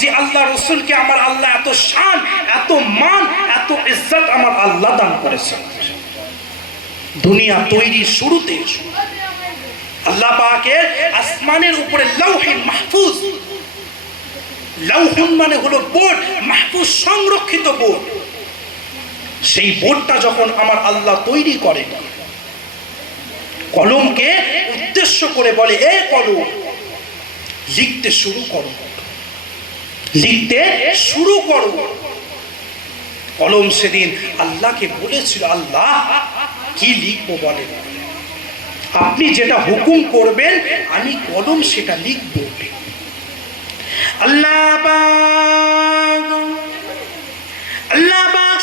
যে আল্লাহ রসুলকে আমার আল্লাহ এত শান, এত মান, এত ইজ্জত আমার আল্লাহ দান করেছেন। দুনিয়া তৈরির শুরুতে আল্লাহ পাকের আসমানের উপরে লৌহে মাহফুজ। লৌহুন মানে হলো বোর্ড, মাহফুজ সংরক্ষিত বোর্ড। সেই বোর্ডটা যখন আমার আল্লাহ তৈরি করে, কলমকে উদ্দেশ্য করে বলে, এ কলম, লিখতে শুরু করো। লিখতে শুরু করো। কলম সেদিন আল্লাহকে বলেছিল, আল্লাহ, কি লিখব বলেন? আপনি যেটা হুকুম করবেন, আমি কলম সেটা লিখব। আল্লাহ আল্লাহ পাক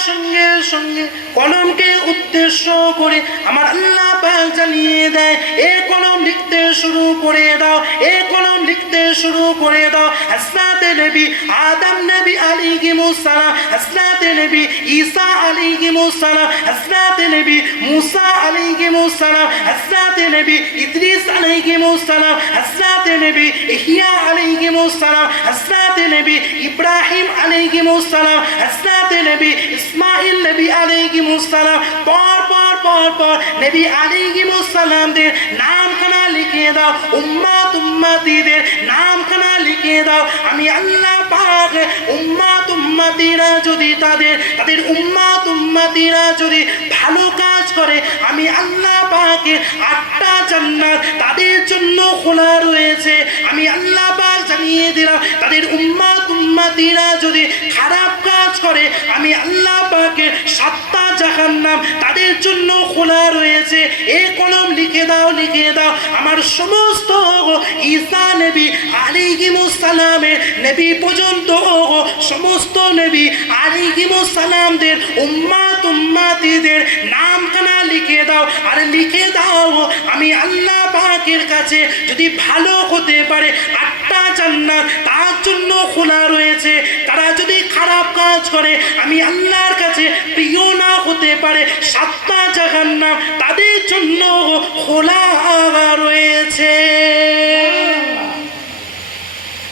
সঙ্গে সঙ্গে কলমকে উদ্দেশ্য করে আমার আল্লাহ পাক জানিয়ে দেয়, এ কলম লিখতে শুরু করে দাও, এ কলম লিখতে শুরু করে দাও। হাসনাতে নবী আদম নবী আলাইহি মুসালাম হাসনাতে নবী ঈসা আলাইহি মুসালাম হাসনাতে নবী মুসা আলাইহি মুসালাম হাসনাতে নবী ইদ্রিস আলাইহি মুসালাম হাসনাতে নবী ইহইয়া আলাইহি মুসালাম হাসনাতে নবী ইব্রাহিম আলাইহি মুসালাম হাসনাতে নবী ইসমাইল নবী আলাইহি মুসালাম পর পর পর পর নবী আলাইহি মুসালামদের নামখানা লিখে দাও। উম্মাত উম্মাতিদের নামখানা লিখে দাও। আমি আল্লাহ পাক উম্মাত উম্মাতিরা যদি তাদের তাদের উম্মাত উম্মাতিরা যদি ভালো কাজ করে, আমি আল্লাহ পাকের আটটা জান্নাত তাদের জন্য খোলা রয়েছে। আমি আল্লাহ পাক জানিয়ে দিলাম, তাদের উম্মাত উম্মাতিরা যদি খারাপ কাজ করে, আমি আল্লাহ পাকের সাতটা জাহান্নাম তাদের জন্য খোলা রয়েছে। এ কলম লিখে দাও লিখে দাও। আমার সমস্ত ঈসা নবী আলিহিমুসালামের নবী পর্যন্ত, সমস্ত নবী আলিহিমুসালামদের উম্মাত উম্মাতিদের নামখানা লিখে দাও। আর লিখে দাও, আমি আল্লাহ পাকের কাছে যদি ভালো হতে পারে, আটটা জান্নাত তার জন্য খোলা রয়েছে। তারা যদি খারাপ কাজ করে, আমি আল্লাহর কাছে প্রিয় না হতে পারে, সাতটা জাগান্নাম তাদের জন্য খোলা রয়েছে।